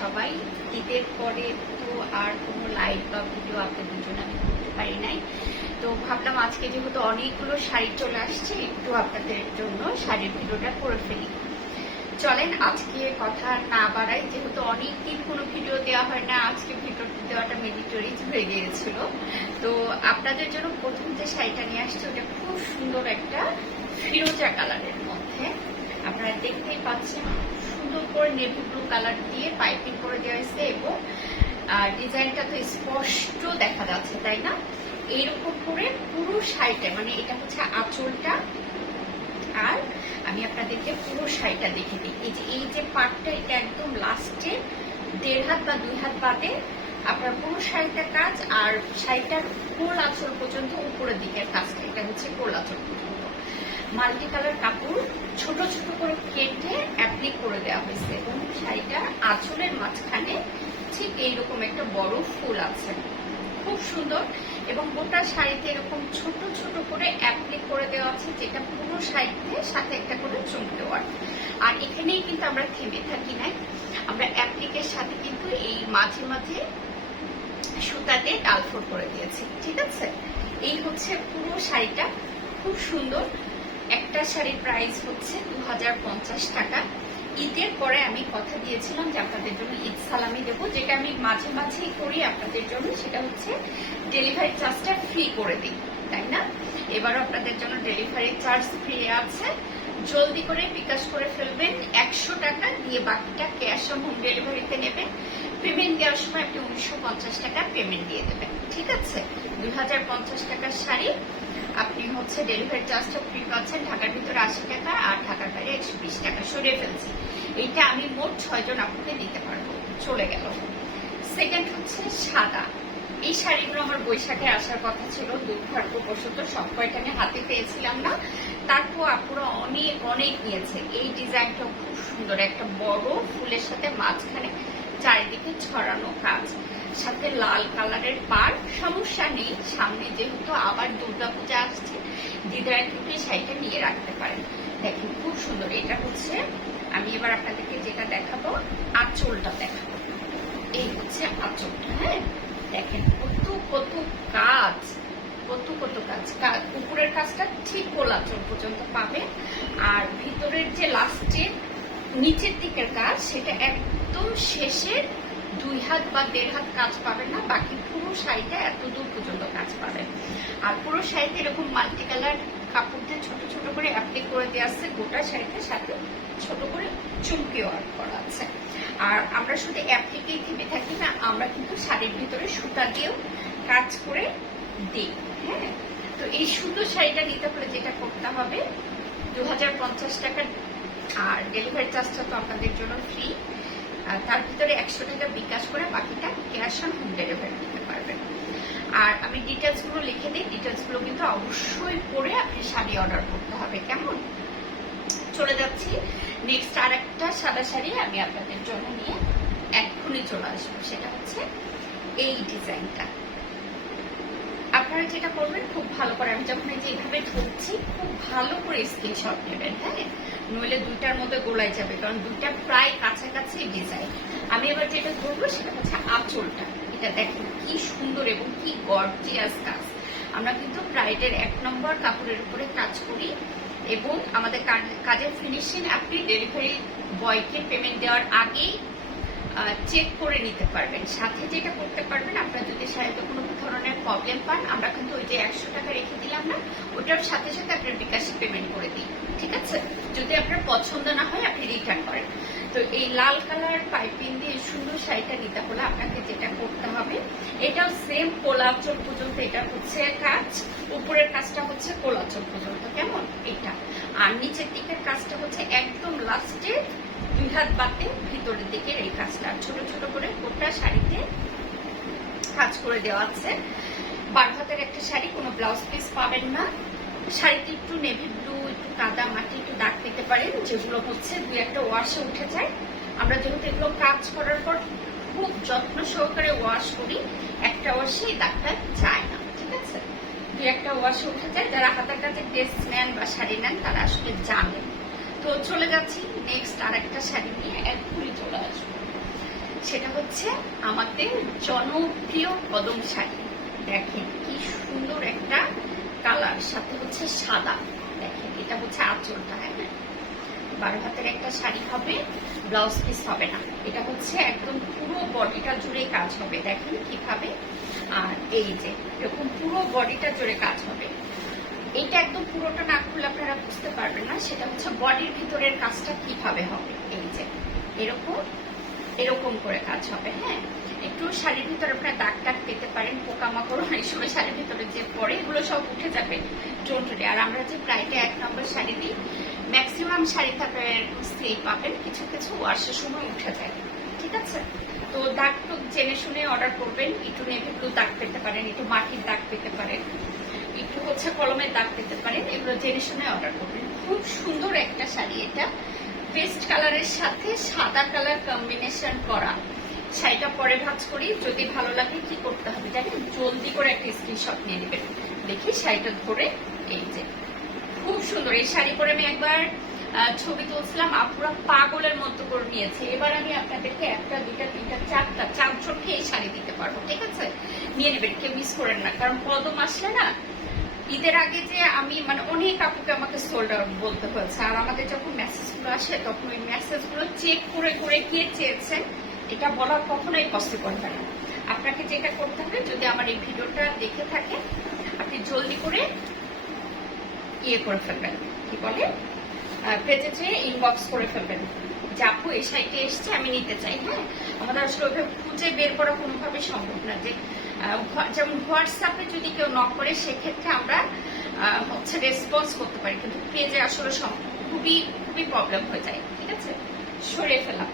সবাই? ঈদের পরে তো আর কোনো লাইভ বা ভিডিও আপনাদের জন্য আমি করতে পারি নাই, তো ভাবলাম আজকে যেহেতু অনেকগুলো শাড়ি চলে আসছে একটু আপনাদের জন্য শাড়ির ভিডিওটা করে ফেলি। চলেন আজকে কথা না বাড়াই, যেহেতু অনেকদিন কোনো ভিডিও দেওয়া হয় না, আজকে ভিডিও দেওয়াটা ম্যান্ডেটরি হয়ে গিয়েছিল। তো আপনাদের জন্য প্রথম যে শাড়িটা নিয়ে আসছে ওটা খুব সুন্দর একটা ফিরোজা কালারের মধ্যে, আপনারা দেখতেই পাচ্ছেন সুন্দর করে নেভি ব্লু কালার দিয়ে পাইপিং করে দেওয়া হয়েছে এবং ডিজাইনটা তো স্পষ্ট দেখা যাচ্ছে, তাই না? এইরকম করে পুরো শাড়িটা, মানে এটা হচ্ছে আঁচলটা, আর আমি আপনাদেরকে পুরো শাড়িটা দেখে দিই। এই যে পাটটা, এটা একদম লাস্টে 1.5 হাত বা 2 হাত বাদে আপনার পুরো শাড়িটা কাজ, আর শাড়িটার কোল আঁচল পর্যন্ত উপরের দিকের কাজটা, এটা হচ্ছে কোল আঁচল পর্যন্ত মাল্টি কালার কাপড় ছোট ছোট করে কেটে অ্যাপ্লিক করে দেওয়া হয়েছে এবং শাড়িটার আঁচলের মাঝখানে ঠিক এইরকম একটা বড় ফুল আছে, খুব সুন্দর। এবং গোটা শাড়িতে এরকম ছোট ছোট করে অ্যাপ্লিক করে দেওয়া আছে, যেটা পুরো শাড়িতে সাথে একটা করে চমকে দেওয়ার। আর এখানেই কিন্তু আমরা থেমে থাকি না, আমরা অ্যাপ্লিকের সাথে কিন্তু এই মাঝে মাঝে সুতাতে ডালফোর করে দিয়েছি, ঠিক আছে? এই হচ্ছে পুরো শাড়িটা, খুব সুন্দর। একটা শাড়ির প্রাইস হচ্ছে 2050 টাকা। ঈদের পরে আমি কথা দিয়েছিলাম যে আপনাদের জন্য ঈদ সালামি দেবো, যেটা আমি মাঝে মাঝেই করি আপনাদের জন্য, সেটা হচ্ছে ডেলিভারি চার্জটা ফ্রি করে দিই, তাই না? এবারও আপনাদের জন্য ডেলিভারি চার্জ ফ্রি আছে, জলদি করে বিকাশ করে ফেলবেন। 100 টাকা দিয়ে বাকিটা ক্যাশ অন হোম ডেলিভারিতে নেবেন। পেমেন্ট দেওয়ার সময় আপনি 1950 টাকা পেমেন্ট দিয়ে দেবেন, ঠিক আছে? 2050 টাকার শাড়ি আপনি হচ্ছে ডেলিভারি চার্জটা ফ্রি পাচ্ছেন, ঢাকার ভিতরে 80 টাকা আর ঢাকার বাইরে 120 টাকা সরিয়ে ফেলছি। এইটা আমি মোট 6 জন আপনাকে দিতে পারবো। চলে গেল সেকেন্ড হচ্ছে সাদা। এই শাড়িগুলো আমার বৈশাখে আসার কথা ছিল, দুর্ভাগ্যবশত সব কয়টা আমি হাতে পেয়েছিলাম না, তারপর আপুরা অনেক অনেক নিয়েছে। এই ডিজাইনটাও খুব সুন্দর, একটা বড় ফুলের সাথে মাঝখানে চারিদিকে ছড়ানো কাজ, সাথে লাল কালারের পাড়। সমস্যা নেই, সামনে যেহেতু আবার দুর্গাপূজা আসছে, দিদারা কিন্তু এই শাড়িটা নিয়ে রাখতে পারেন। দেখেন খুব সুন্দর। এটা হচ্ছে, আমি এবার আপনাদেরকে যেটা দেখাবো, আঁচলটা দেখাবো। এই হচ্ছে আঁচলটা, হ্যাঁ দেখেন কত কত কাজ, কত কত কাজ। উপরের কাজটা ঠিক কোল আঁচল পর্যন্ত পাবে, আর ভিতরের যে লাস্টের নিচের দিকের কাজ সেটা একদম শেষের 2 হাত বা 1.5 হাত কাজ পাবেন না, বাকি পুরো শাড়িটা এত দূর পর্যন্ত কাজ পাবেন। আর পুরো শাড়িতে এরকম মাল্টি কালার কাপড় দিয়ে ছোট ছোট করে অ্যাপ্লিক করে দেওয়া আছে, গোটা শাড়িতে সাথে ছোট করে চুমকি ওয়ার্ক করা আছে। আর আমরা শুধু অ্যাপ্লিকেই থেমে থাকি না, আমরা কিন্তু শাড়ির ভিতরে সুতা দিয়েও কাজ করে দিই, হ্যাঁ। তো এই সুন্দর শাড়িটা নিতে হলে যেটা করতে হবে, 2050 টাকা, আর ডেলিভারি চার্জটা তো আপনাদের জন্য ফ্রি। তার ভিতরে 100 টাকা বিকাশ করে বাকিটা ক্যাশ অন হোম ডেলিভারি দিতে পারবেন। আর আমি ডিটেলস গুলো লিখে দিই, ডিটেলস গুলো কিন্তু অবশ্যই পরে আপনি শাড়ি অর্ডার করতে হবে, কেমন? চলে যাচ্ছি নেক্সট আর একটা সাদা শাড়ি আমি আপনাদের জন্য নিয়ে এক্ষুনি চলে আসবো, সেটা হচ্ছে এই ডিজাইনটা। আপনারা যেটা করবেন খুব ভালো করে, আমি যখন এই যে এইভাবে ধরছি খুব ভালো করে স্ক্রিনশট নেবেন, হ্যাঁ, নইলে দুইটার মধ্যে গোলায় যাবে, কারণ দুইটা প্রায় কাছাকাছি ডিজাইন। আমি এবার যেটা ধরবো সেটা হচ্ছে আঁচলটা। এটা দেখুন কি সুন্দর এবং কি গর্জিয়াস কাজ। আমরা কিন্তু ব্রাইডের 1 নম্বর কাপড়ের উপরে কাজ করি এবং আমাদের কাজের ফিনিশিং আপনি ডেলিভারি বয়কে পেমেন্ট দেওয়ার আগেই চেক করে নিতে পারবেন। সাথে যেটা করতে পারবেন, আপনার যদি শাড়িতে কোনো ধরনের প্রবলেম পান, আমরা কিন্তু ওই যে 100 টাকা রেখে দিলাম না, ওটার সাথে সাথে আপনার বিকাশে পেমেন্ট করে দিই, ঠিক আছে? যদি আপনার পছন্দ না হয় আপনি রিটার্ন করেন। তো এই লাল কালার পাইপিং দিয়ে সুন্দর শাড়িটা নিতে হলে আপনাকে যেটা করতে হবে, এটাও সেম কোলাচল পর্যন্ত এটা হচ্ছে কাজ, উপরের কাজটা হচ্ছে কোলাচল পর্যন্ত, কেমন? এটা আর নিচের দিকের কাজটা হচ্ছে একদম লাস্টে 2 হাত বাতে ভিতরের দিকে এই কাজটা ছোট ছোট করে গোটা শাড়িতে কাজ করে দেওয়া আছে। 12 হাতের একটা শাড়ি, কোনো ব্লাউজ পিস পাবেন না। শাড়িতে একটু নেভি ব্লু, একটু কাদা মাটি, একটু দাগ দিতে পারেন, যেগুলো হচ্ছে 2-1টা ওয়াশে উঠে যায়। আমরা যেহেতু এগুলো কাজ করার পর খুব যত্ন সহকারে ওয়াশ করি, একটা ওয়াশে এই দাগটা যায় না, ঠিক আছে? 2-1টা ওয়াশে উঠে যায়। যারা হাতের কাছে ড্রেস নেন বা শাড়ি নেন তারা আসলে জানেন। তো চলে যাচ্ছি নেক্সট আর একটা শাড়ি নিয়ে, এক্ষুনি চলে আসবো। সেটা হচ্ছে আমাদের জনপ্রিয় কদম শাড়ি। দেখেন কি সুন্দর একটা কালার, সাথে হচ্ছে সাদা। দেখেন এটা হচ্ছে আঁচলটা, হ্যাঁ 12 হাতের একটা শাড়ি হবে, ব্লাউজ পিস হবে না। এটা হচ্ছে একদম পুরো বডিটা জুড়ে কাজ হবে, দেখেন কিভাবে। আর এই যে এরকম পুরো বডিটা জুড়ে কাজ হবে। এটা একদম পুরোটা না খুলে আপনারা বুঝতে পারবেন না, সেটা হচ্ছে বডির ভিতরের কাজটা কিভাবে হবে। এই যে এরকম এরকম করে কাজ হবে, হ্যাঁ। একটু শাড়ির ভিতরে আপনার দাগ টাগ পেতে পারেন, পোকামাকড় অনেক সময় শাড়ির ভিতরে যে পরে এগুলো সব উঠে যাবে টোনটুনে। আর আমরা যে প্রাইটে 1 নম্বর শাড়ি দিই, ম্যাক্সিমাম শাড়িতে আপনার স্লিপ পাবেন, কিছু কিছু ওয়াশের সময় উঠে যায়, ঠিক আছে। তো দাগ তো জেনে শুনে অর্ডার করবেন। একটু নেভি ব্লু দাগ পেতে পারেন, একটু মাটির দাগ পেতে পারেন, একটু হচ্ছে কলমের দাগ পেতে পারেন, এগুলো জেনে শুনে অর্ডার করবেন। খুব সুন্দর একটা শাড়ি, এটা পেস্ট কালারের সাথে সাদা কালার কম্বিনেশন করা। শাড়িটা পরে ভাঁজ করি, যদি ভালো লাগে কি করতে হবে জানেন, জলদি করে একটা স্ক্রিনশট নিয়ে নেবেন। দেখি শাড়িটা ধরে, এই যে খুব সুন্দর। এই শাড়ি পরে আমি একবার ছবি তুলছিলাম, আপুরা পাগলের মতো করে নিয়েছে। এবার আমি আপনাদেরকে 1, 2, 3, 4টা 4 জনকে এই শাড়ি দিতে পারবো, ঠিক আছে। নিয়ে নেবেন, কেউ মিস করেন না। কারণ কদম আসলে না, ঈদের আগে যে আমি মানে অনেক আপুকে আমাকে সোল্ড আউট বলতে হয়েছে। আর আমাদের যখন মেসেজগুলো আসে তখন ওই মেসেজগুলো চেক করে করে গিয়ে চেয়েছেন, এটা বলা কখনোই পসিবল হয় না। আপনাকে যেটা করতে হবে, যদি আমার এই ভিডিওটা দেখে থাকেন, আপনি জলদি করে ইয়ে করে ফেলবেন, কি বলে, পেজে যেয়ে ইনবক্স করে ফেলবেন যে আপু এই শাড়িটা এসছে, আমি নিতে চাই। হ্যাঁ, আমাদের আসলে ওইভাবে খুঁজে বের করা কোনোভাবে সম্ভব না। যে যেমন হোয়াটসঅ্যাপে যদি কেউ নক করে, সেক্ষেত্রে আমরা হচ্ছে রেসপন্স করতে পারি, কিন্তু পেজে আসলে খুবই খুবই প্রবলেম হয়ে যায়, ঠিক আছে। সরিয়ে ফেলাম।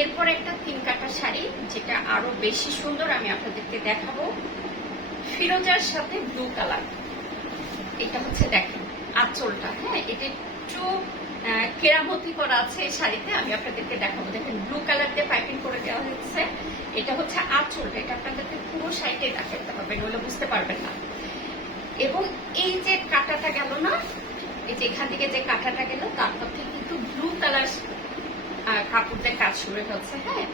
এরপর একটা 3 কাটা শাড়ি, যেটা আরো বেশি সুন্দর, আমি আপনাদেরকে দেখাবো। ফিরোজার সাথে ব্লু কালার। এটা হচ্ছে দেখেন আঁচলটা, হ্যাঁ এটা একটু কেরামতি করা আছে এই শাড়িতে, আমি আপনাদেরকে দেখাবো। দেখেন ব্লু কালার দিয়ে পাইপিং করে দেওয়া হয়েছে। এটা হচ্ছে আঁচলটা, এটা আপনাদেরকে পুরো শাড়িটাই দেখাতে হবে, নইলে বুঝতে পারবেন না। এবং এই যে কাটাটা গেল না, এই যে এখান থেকে যে কাটাটা গেল, তারপর থেকে কিন্তু ব্লু কালার কাপড় দিয়ে কাজ শুরু হচ্ছে, হ্যাঁ।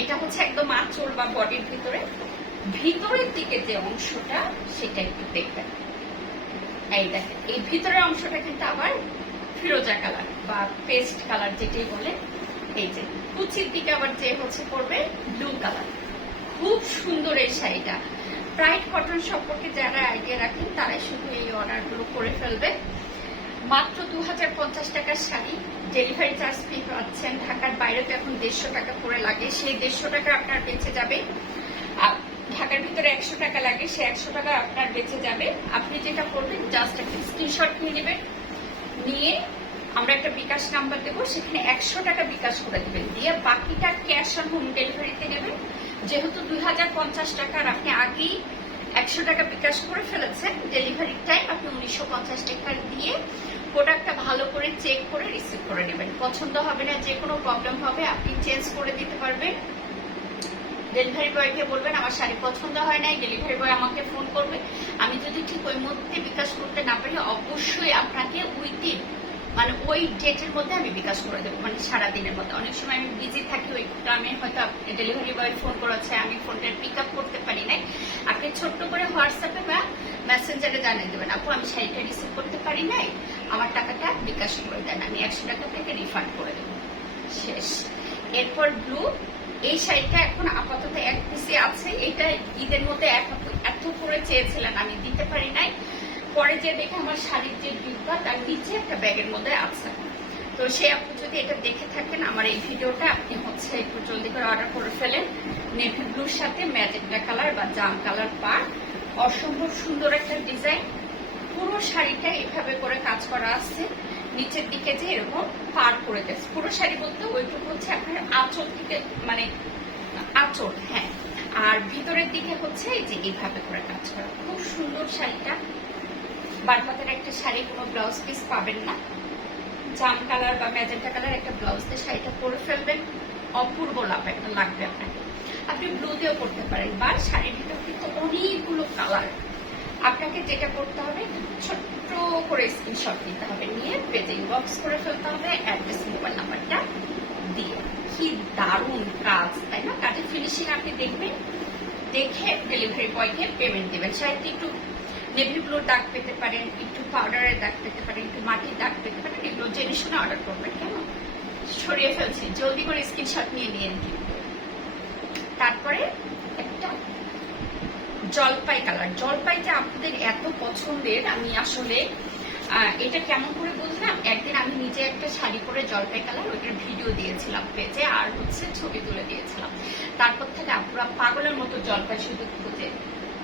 এটা হচ্ছে একদম আঁচল বা বডির ভিতরে, ভিতরের দিকে যে অংশটা সেটা একটু দেখবেন। এই দেখেন এই ভিতরের অংশটা কিন্তু আবার ফিরোজা কালার বা পেস্ট কালার যেটাই বলে। এই যে কুচির দিকে আবার যে হচ্ছে পড়বে ব্লু কালার। খুব সুন্দর এই শাড়িটা। প্রাইড কটন সম্পর্কে যারা আইডিয়া রাখেন তারাই শুধু এই অর্ডারগুলো করে ফেলবে। মাত্র 2050 টাকার শাড়ি, ডেলিভারি চার্জ ফ্রি পাচ্ছেন। ঢাকার বাইরে তো এখন 150 টাকা করে লাগে, সেই 150 টাকা আপনার বেঁচে যাবে। আর ঢাকার ভিতরে 100 টাকা লাগে, সে 100 টাকা আপনার বেঁচে যাবে। আপনি যেটা করবেন, জাস্ট একটা স্ক্রিনশট নিয়ে নেবেন, নিয়ে আমরা একটা বিকাশ নাম্বার দেবো, সেখানে 100 টাকা বিকাশ করে দেবেন, দিয়ে বাকিটা ক্যাশ অন হোম ডেলিভারিতে নেবেন। যেহেতু 2050 টাকার আপনি আগেই 100 টাকা বিকাশ করে ফেলেছেন, ডেলিভারি টাইম আপনি 1950 টাকা দিয়ে প্রোডাক্টটা ভালো করে চেক করে রিসিভ করে নেবেন। পছন্দ হবে না, যে কোনো প্রবলেম হবে, আপনি চেঞ্জ করে দিতে পারবেন। ডেলিভারি বয়কে বলবেন আমার শাড়ি পছন্দ হয় নাই, ডেলিভারি বয় আমাকে ফোন করবে। আমি যদি ঠিক ওই মুহূর্তে বিকাশ করতে না পারি, অবশ্যই আপনাকে উইদিন মানে ওই ডেটের মধ্যে আমি বিকাশ করে দেবো, মানে সারাদিনের মধ্যে। অনেক সময় আমি বিজি থাকি, ওই টাইমে হয়তো ডেলিভারি বয় ফোন করেছে, আমি ফোনটা পিক আপ করতে পারি নাই। আপনি ছোট্ট করে হোয়াটসঅ্যাপে বা মেসেঞ্জারে জানিয়ে দেবেন, আপু আমি শাড়িটা রিসিভ করতে পারি নাই, আমার টাকাটা বিকাশ করে দেন, আমি 100 টাকা থেকে রিফান্ড করে দেবো। শেষ। এরপর ব্লু, এই শাড়িটা এখন আপাতত 1 পিসে আছে। এটা ঈদের মধ্যে এত করে চেয়েছিলেন, আমি দিতে পারি নাই। পরে যে দেখে আমার শাড়ির যে ডিব্বা, তার নিচে একটা ব্যাগের মধ্যে আছে। তো সে আপনি যদি এটা দেখে থাকেন আমার এই ভিডিওটা, আপনি হচ্ছে একটু জলদি করে অর্ডার করে ফেলেন। নেভি ব্লুর সাথে ম্যাজেন্টা কালার বা জাম কালার পার, অসম্ভব সুন্দর একটা ডিজাইন। পুরো শাড়িটা এভাবে করে কাজ করা আছে, নিচের দিকে যে এরকম পার করে গেছে। পুরো শাড়ি বলতে ওইটুকু হচ্ছে আপনার আঁচল থেকে, মানে আঁচল, হ্যাঁ। আর ভিতরের দিকে হচ্ছে এই যে এইভাবে করে কাজ করা। খুব সুন্দর শাড়িটা। 12 হাতের একটা শাড়ি, কোনো ব্লাউজ পিস পাবেন না। জাম কালার বা ম্যাজেন্টা কালার একটা ব্লাউজ দিয়ে শাড়িটা পরে ফেলবেন, অপূর্ব লাগবে আপনাকে। আপনি ব্লু দিয়েও করতে পারেন, বা শাড়ির ভিতর কিন্তু অনেকগুলো কালার। আপনাকে যেটা করতে হবে, ছোট্ট করে স্ক্রিনশট নিতে হবে, নিয়ে পেজে ইনবক্স করে ফেলতে হবে, অ্যাড্রেস মোবাইল নাম্বারটা দিয়ে। কি দারুণ কাজ, তাই না? কাজের ফিনিশিং আপনি দেখবেন, দেখে ডেলিভারি বয়কে পেমেন্ট দেবেন। শাড়িতে একটু নেভি ব্লুর দাগ পেতে পারেন, একটু পাউডারের দাগ পেতে পারেন, একটু মাটির দাগ পেতে পারেন, এগুলো জেনে শুনে অর্ডার করবেন। কেমন? সরিয়ে ফেলছি, জলদি করে স্ক্রিনশট নিয়ে নিন। তারপরে একটা জলপাই কালার, জলপাইটা আপনাদের এত পছন্দের, আমি আসলে এটা কেমন করে বুঝলাম, একদিন আমি নিজে একটা শাড়ি পরে জলপাই কালার, ওইটার ভিডিও দিয়েছিলাম পেজে, আর হচ্ছে ছবি তুলে দিয়েছিলাম। তারপর থেকে আপুরা পাগলের মতো জলপাই শুধু খুঁজে।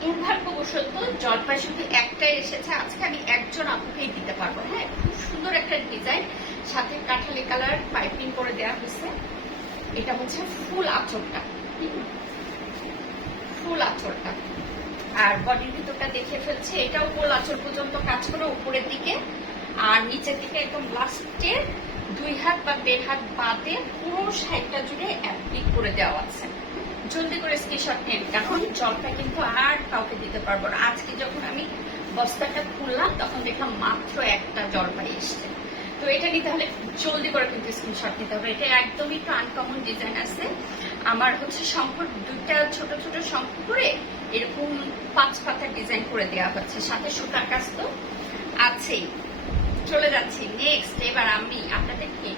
দুর্ভাগ্যবশত জলপাই শুধু একটাই এসেছে, আজকে আমি একজন আপুকেই দিতে পারবো। হ্যাঁ, খুব সুন্দর একটা ডিজাইন, সাথে কাঠালি কালার পাইপিং করে দেওয়া হয়েছে। এটা হচ্ছে ফুল আঁচলটা, ফুল আঁচলটা, আর বডির ভিতরটা দেখে ফেলছে, এটাও গোল আঁচল পর্যন্ত কাজ করে উপরের দিকে, আর নিচের দিকে একদম লাস্টে 2 হাত বা 1.5 হাত বাদে পুরো সাইডটা জুড়ে অ্যাপ্লিক করে দেওয়া আছে। জলদি করে স্ক্রিনশট নেন, কারণ জলপাই কিন্তু আর কাউকে দিতে পারবো না। আজকে যখন আমি বস্তাটা খুললাম তখন দেখলাম মাত্র একটা জলপাই এসছে। তো এটা নিতে হলে জলদি করে কিন্তু স্ক্রিনশট নিতে হবে। এটা একদমই একটু আনকমন ডিজাইন আছে। আমার হচ্ছে শঙ্খ, 2টা ছোট ছোট শঙ্খ করে এরকম 5 পাতার ডিজাইন করে দেওয়া হচ্ছে, সাথে সুতার কাজ তো আছেই। চলে যাচ্ছি নেক্সট। এবার আমি আপনাদেরকে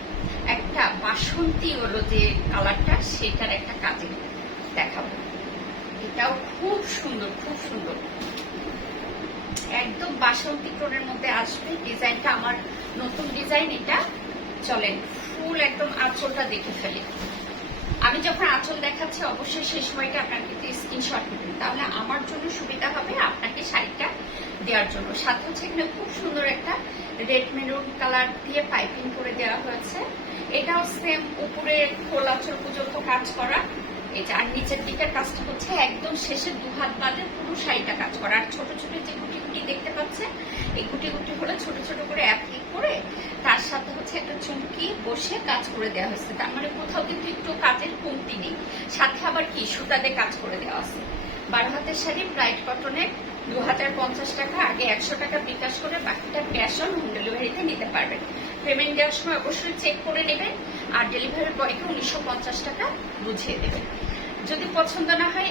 একটা বাসন্তী হলো যে কালারটা, সেটার একটা কাজে দেখাবো। এটাও খুব সুন্দর, খুব সুন্দর, একদম বাসন্তী টোনের মধ্যে আসবে। ডিজাইনটা আমার নতুন ডিজাইন এটা। চলেন ফুল একদম আঁচলটা দেখে ফেলি। আমি যখন আঁচল দেখাচ্ছি অবশ্যই সেই সময়টা আপনার কিন্তু স্ক্রিনশট নেবেন, তাহলে আমার জন্য সুবিধা হবে আপনাকে শাড়িটা দেওয়ার জন্য। সাথে হচ্ছে এখানে খুব সুন্দর একটা রেড মেরুন কালার দিয়ে পাইপিং করে দেওয়া হয়েছে। এটাও সেম উপরে খোলা আঁচল পর্যন্ত কাজ করা। এটা আর নিচের দিকের কাজটা হচ্ছে একদম শেষে 2 হাত বাদে পুরো শাড়িটা কাজ করা। আর ছোট ছোট যে গুটি গুটি দেখতে পাচ্ছেন, এই গুটি গুটি হলে ছোট ছোট করে অ্যাপ্লিক করে তার সাথে হচ্ছে একটা চুমকি বসে কাজ করে দেওয়া হয়েছে। তার মানে কোথাও কিন্তু একটু কাজের কমতি নেই। সাথে আবার কি সুতাতে কাজ করে দেওয়া আছে। 12 হাতের শাড়ি ব্রাইট কটনের 2050 টাকা, আগে 100 টাকা বিকাশ করে বাকিটা ক্যাশ অন হোম ডেলিভারিতে নিতে পারবেন। পেমেন্ট দেওয়ার সময় অবশ্যই চেক করে নেবেন, আর ডেলিভারি বয়কে 1950 টাকা বুঝিয়ে দেবেন। যদি পছন্দ না হয়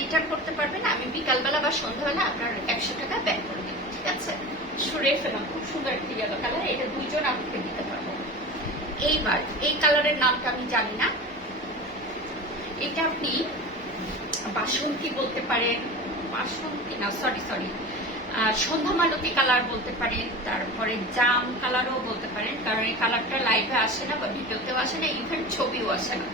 রিটার্ন করতে পারবেন। আমি বিকালবেলা বা সন্ধ্যাবেলা আপনার 100 টাকা ব্যাক করে দেবেন, ঠিক আছে? সরিয়ে ফেলাম, খুব সুন্দর একটা ইয়েলো কালার, এটা 2 জন আপনাকে দিতে পারবো। এইবার এই কালারের নামটা আমি জানি না, এটা আপনি বাসন্তী বলতে পারেন, বাসন্তী না, সরি সন্ধ্যা মালতী কালার বলতে পারেন, তারপরে জাম কালারও বলতে পারেন, কারণ এই কালারটা লাইভে আসে না বা ভিডিওতেও আসে না, ইভেন ছবিও আসে না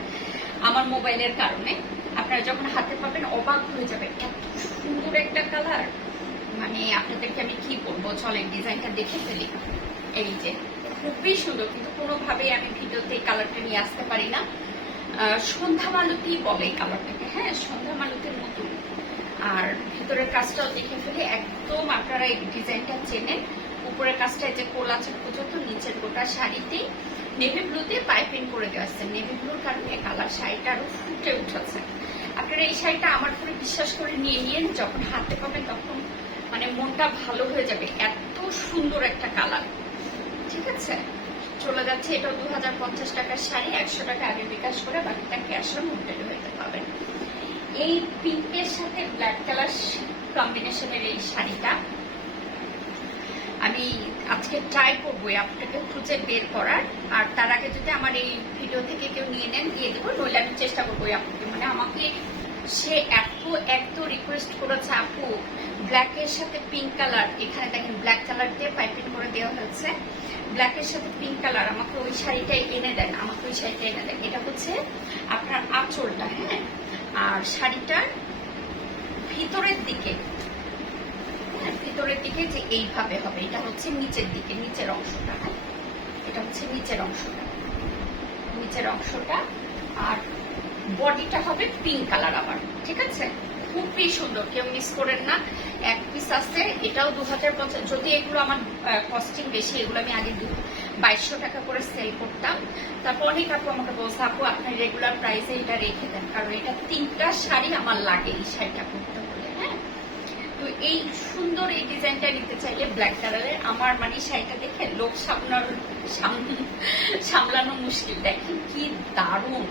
আমার মোবাইলের কারণে। আপনারা যখন হাতে পাবেন অবাক হয়ে যাবে, এত সুন্দর একটা কালার। মানে আপনাদেরকে আমি কি বলবো, চলেন ডিজাইনটা দেখে ফেলি। এই যে খুবই সুন্দর, কিন্তু কোনোভাবেই আমি ভিডিওতে এই কালারটা নিয়ে আসতে পারি না। সন্ধ্যা মালতী বলে এই কালারটাকে, হ্যাঁ সন্ধ্যা মালতীর মতো। আর ভিতরের কাজটাও দেখে ফেলি, একদম আপনারা এই ডিজাইনটা চেনেন। উপরের কাজটা যে কোলাচের পর্যন্ত, নিচের গোটা শাড়িতেই নেভি ব্লুতে পাইপিং করে দেওয়া আছে। নেভি ব্লুর কারণে কালার শাড়িটা আরো ফুটে উঠেছে। আপনারা এই শাড়িটা আমার করে বিশ্বাস করে নিয়ে নিন, যখন হাতে পাবেন তখন মানে মনটা ভালো হয়ে যাবে, এত সুন্দর একটা কালার, ঠিক আছে? চলে যাচ্ছে, এটাও 2050 টাকার শাড়ি, 100 টাকা আগে বিকাশ করে বাকিটা ক্যাশ অন হোম ডেলিভারিতে পাবেন। এই পিঙ্কের সাথে ব্ল্যাক কালার কম্বিনেশনের এই শাড়িটা আমি আজকে ট্রাই করবো আপনাকে খুঁজে বের করার। আর তার আগে যদি আমার এই ভিডিও থেকে কেউ নিয়ে নেন দিয়ে দেবো, নইলে আমি চেষ্টা করবো আপনাকে, মানে আমাকে সে এত রিকোয়েস্ট করেছে, আপু ব্ল্যাকের সাথে পিঙ্ক কালার, এখানে দেখেন ব্ল্যাক কালার দিয়ে পাইপিং করে দেওয়া হয়েছে, ব্ল্যাকের সাথে পিঙ্ক কালার, আমাকে ওই শাড়িটাই এনে দেন, আমাকে ওই শাড়িটা এনে দেন। এটা হচ্ছে আপনার আঁচলটা, হ্যাঁ, আর শাড়িটার ভিতরের দিকে, ভিতরের দিকে যে এইভাবে হবে, এটা হচ্ছে নিচের দিকে, নিচের অংশটা, এটা হচ্ছে নিচের অংশটা, আর বডিটা হবে পিঙ্ক কালার আবার, ঠিক আছে? খুবই সুন্দর, কেউ মিস করেন না। 1 পিস আছে, এটাও 2050। যদি এগুলো আমার কস্টিং বেশি, এগুলো আমি আগে 2200 টাকা করে সেল করতাম। তারপর অনেক আপু আমাকে বলছে, আপু আপনি রেগুলার প্রাইসে এটা রেখে দেন, কারণ এটা 3টা শাড়ি আমার লাগে এই শাড়িটা করতে হলে, হ্যাঁ। তো এই সুন্দর এই ডিজাইনটা নিতে চাইলে ব্ল্যাক কালারের, আমার মানে শাড়িটা দেখে লোক সামলানো মুশকিল। দেখেন কি দারুণ,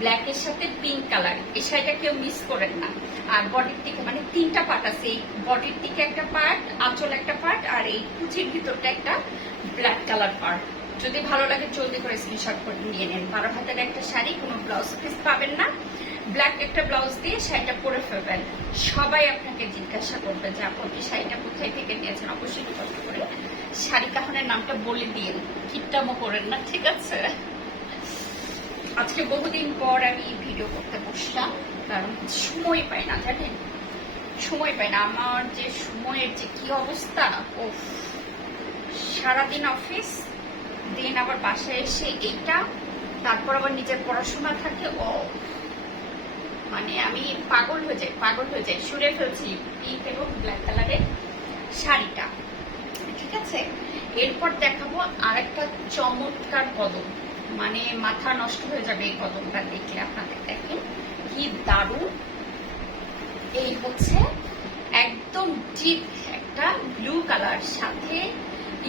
ব্ল্যাকের সাথে পিঙ্ক কালার। এই শাড়িটা কেউ মিস করেন না। আর বডির দিকে মানে 3টা পার্ট আছে, এই বডির দিকে একটা পার্ট, আঁচল একটা পার্ট, আর এই কুচির ভিতরটা একটা ব্ল্যাক কালার পার্ট। যদি ভালো লাগে জলদি করে স্ক্রিনশট করে নিয়ে নেন। 12 হাতের একটা শাড়ি, কোনো ব্লাউজ পিস পাবেন না, ব্ল্যাক একটা ব্লাউজ দিয়ে শাড়িটা পরে ফেলবেন। সবাই আপনাকে জিজ্ঞাসা করবে যে আপনি শাড়িটা কোথায় থেকে নিয়েছেন। অবশ্যই কষ্ট করে শাড়ি কাহনের নামটা বলে দিন, কিপটামো করেন না, ঠিক আছে? আজকে বহুদিন পর আমি ভিডিও করতে বসলাম, কারণ সময় পাই না, জানেন, সময় পাই না। আমার যে সময়ের যে কি অবস্থা, ও সারাদিন অফিস, দিন আবার বাসায় এসে এইটা, তারপর আবার নিজের পড়াশোনা থাকে, ও মানে আমি পাগল হয়ে যাই। শুনে ফেলছি পিঙ্ক এবং ব্ল্যাক কালারের শাড়িটা, ঠিক আছে? এরপর দেখাবো আরেকটা চমৎকার কদম, মানে মাথা নষ্ট হয়ে যাবে এই কদমটা দেখলে। আপনাদের দেখেন কি দারুণ। এই হচ্ছে একদম ডিপ একটা ব্লু কালার সাথে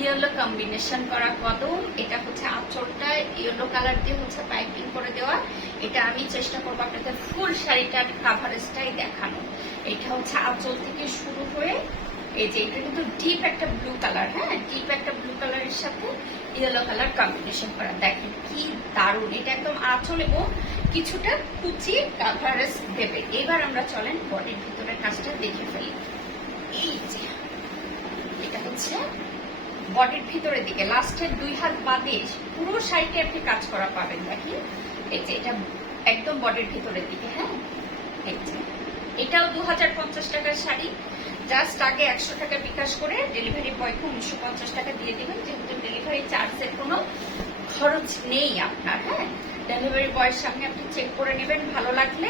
ইয়েলো কম্বিনেশন করা কদম। এটা হচ্ছে আঁচলটা ইয়েলো কালার দিয়ে হচ্ছে পাইপিং করে দেওয়া। এটা আমি চেষ্টা করবো আপনাদের ফুল শাড়িটার কাভারেজটাই দেখানো। এটা হচ্ছে আঁচল থেকে শুরু হয়ে এই যে এটা কিন্তু ডিপ একটা ব্লু কালার, হ্যাঁ, ডিপ একটা ব্লু কালারের সাথে ইয়েলো কালার কম্বিনেশন করা। দেখেন কি দারুণ। এটা একদম আঁচল এবং কিছুটা কুচি কাভারেজ দেবে। এবার আমরা চলেন বডির ভিতরের কাজটা দেখে ফেলি। এই যে এটা হচ্ছে বডির ভিতরের দিকে, লাস্টের 2 হাত বাদে পুরো শাড়িতে আপনি কাজ করা পাবেন। দেখেন এই যে এটা একদম বডির ভিতরের দিকে, হ্যাঁ। এই যে এটাও 2050 টাকার শাড়ি। জাস্ট আগে 100 টাকা বিকাশ করে ডেলিভারি বয়কে 1950 টাকা দিয়ে দিবেন, যেহেতু ডেলিভারি চার্জের কোনো খরচ নেই আপনার, হ্যাঁ। ডেলিভারি বয়ের সামনে আপনি চেক করে নেবেন, ভালো লাগলে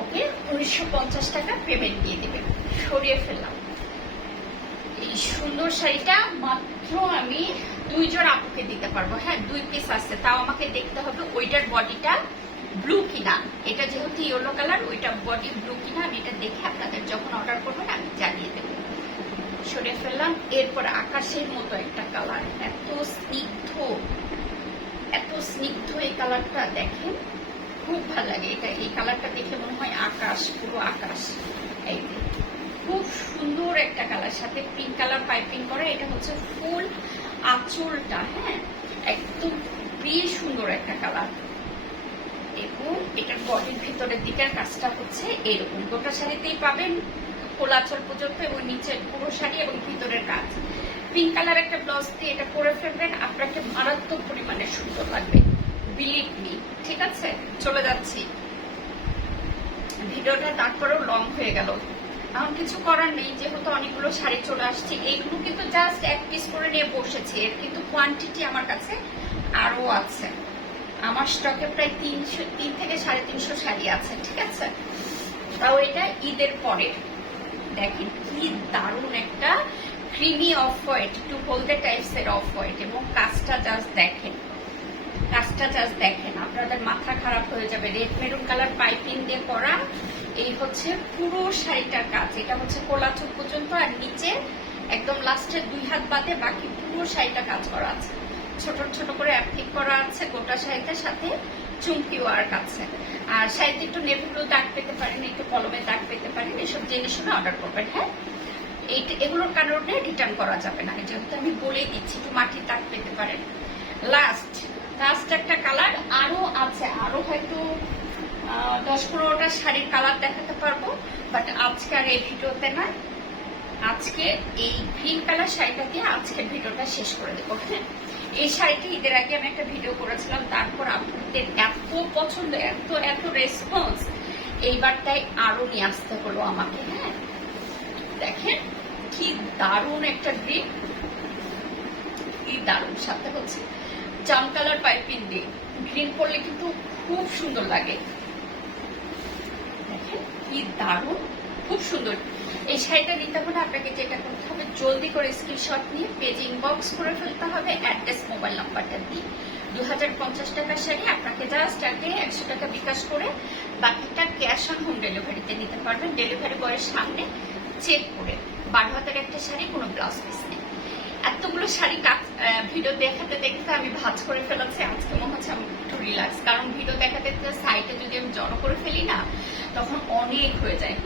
ওকে 1950 টাকা পেমেন্ট দিয়ে দিবেন। সরিয়ে ফেললাম। এই সুন্দর শাড়িটা মাত্র আমি 2 জন আপুকে দিতে পারবো, হ্যাঁ, 2 পিস আছে। তাও আমাকে দেখতে হবে ওইটার বডিটা ব্লু কিনা। এটা যেহেতু ইয়েলো কালার, ওইটা বডি ব্লু কিনা আমি এটা দেখে আপনাদের যখন অর্ডার করবেন আমি জানিয়ে দেবো। সরিয়ে ফেললাম। এরপর আকাশের মতো একটা কালার, এত স্নিগ্ধ এই কালারটা দেখেন, খুব ভালো লাগে। এটা এই কালারটা দেখে মনে হয় আকাশ, পুরো আকাশ। এই খুব সুন্দর একটা কালার, সাথে পিঙ্ক কালার পাইপিং করা। এটা হচ্ছে ফুল আঁচলটা, হ্যাঁ, একদম বেশ সুন্দর একটা কালার। এবং এটার বডির ভিতরের দিকের কাজটা হচ্ছে এরকম, গোটা শাড়িতেই পাবেন কোলা আঁচল পর্যন্ত, এবং নিচের পুরো শাড়ি এবং ভিতরের কাজ। পিঙ্ক কালার একটা ব্লাউজ দিয়ে এটা পরে ফেলবেন, আপনাকে মারাত্মক পরিমাণে সুন্দর লাগবে, বিলিভ মি, ঠিক আছে? চলে যাচ্ছি। ভিডিওটা তারপরেও লং হয়ে গেল, এখন কিছু করার নেই, যেহেতু অনেকগুলো শাড়ি চলে আসছে। এইগুলো কিন্তু জাস্ট 1 পিস করে নিয়ে বসেছি, এর কিন্তু কোয়ান্টিটি আমার কাছে আরো আছে। আমার স্টকে প্রায় 3 থেকে 350 শাড়ি আছে, ঠিক আছে? তাও এটা ঈদের পরে। দেখেন কি দারুণ একটা ক্রিমি অফ হোয়াইট, একটু হলদে টাইপস এর অফ হোয়াইট, এবং কাজটা জাস্ট দেখেন, আপনাদের মাথা খারাপ হয়ে যাবে। রেড মেরুন কালার পাইপিং দিয়ে করা। এই হচ্ছে পুরো শাড়িটার কাজ। এটা হচ্ছে কোলাচুল পর্যন্ত, আর নিচে একদম লাস্টের 2 হাত বাদে বাকি পুরো শাড়িটা কাজ করা আছে। ছোট ছোট করে অ্যাপ্লিক করা আছে গোটা শাড়িটার সাথে, চুমকি ওয়ার্ক আছে। আর শাড়িতে একটু নেভি ব্লু দাগ পেতে পারেন, একটু কলমে দাগ পেতে পারেন, এসব জেনে শুনে অর্ডার করবেন, হ্যাঁ। এগুলোর কারণে রিটার্ন করা যাবে না, যেহেতু আমি বলে দিচ্ছি। একটু মাটির দাগ পেতে পারেন। লাস্ট একটা কালার আরো আছে, আরো হয়তো 10-15টা শাড়ির কালার দেখাতে পারবো, বাট আজকে আর এই ভিডিওতে না। আজকে এই গ্রিন কালার শাড়িটা দিয়ে আজকের ভিডিওটা শেষ করে দেবো, হ্যাঁ। এই শাড়িটি ঈদের আগে আমি একটা ভিডিও করেছিলাম, তারপর আপনাদের এত পছন্দ, এত রেসপন্স, এইবারটাই আরো নিয়ে আসতে হলো আমাকে, হ্যাঁ। দেখেন কি দারুণ একটা গ্রিন, কি দারুণ। সাথে হচ্ছে জাম কালার পাইপিং দিয়ে গ্রিন পরলে কিন্তু খুব সুন্দর লাগে। দেখেন কি দারুণ, খুব সুন্দর। এই শাড়িটা নিতে হলে আপনাকে যেটা করতে হবে, জলদি করে স্ক্রিনশট নিয়ে পেজ ইনবক্স করে ফেলতে হবে অ্যাড্রেস মোবাইল নাম্বারটা দিয়ে। 2050 টাকার শাড়ি, আপনাকে জাস্ট আগে 100 টাকা বিকাশ করে বাকিটা ক্যাশ অন হোম ডেলিভারিতে নিতে পারবেন। ডেলিভারি বয়ের সামনে চেক করে 12 হাতের একটা শাড়ি, কোনো ব্লাউজ পিস নেই। এতগুলো শাড়ি ভিডিও দেখাতে দেখতে আমি ভাঁজ করে ফেলাচ্ছি। আজকে মনে হচ্ছে আমি একটু রিল্যাক্স, কারণ ভিডিও দেখাতে সাইডে যদি আমি জড়ো করে ফেলি না তখন অনেক হয়ে যায়।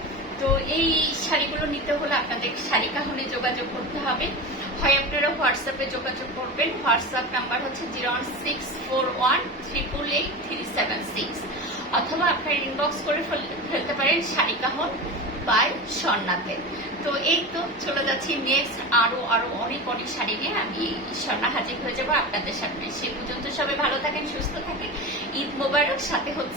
তো এই শাড়িগুলো নিতে হলে আপনাদের শাড়ি কাহনে যোগাযোগ করতে হবে। হয় আপনারা হোয়াটসঅ্যাপে যোগাযোগ করবেন, হোয়াটসঅ্যাপ নাম্বার হচ্ছে 01641888376, অথবা আপনারা ইনবক্স করে ফেলতে পারেন শাড়ি কাহন বাই স্বর্ণাতে। তো এই তো চলে যাচ্ছি নেক্সট আরো অনেক শাড়ি নিয়ে আমি স্বর্ণা হাজির হয়ে যাবো আপনাদের সামনে। সে পর্যন্ত সবাই ভালো থাকেন, সুস্থ থাকেন। ঈদ মোবারক। সাথে হচ্ছে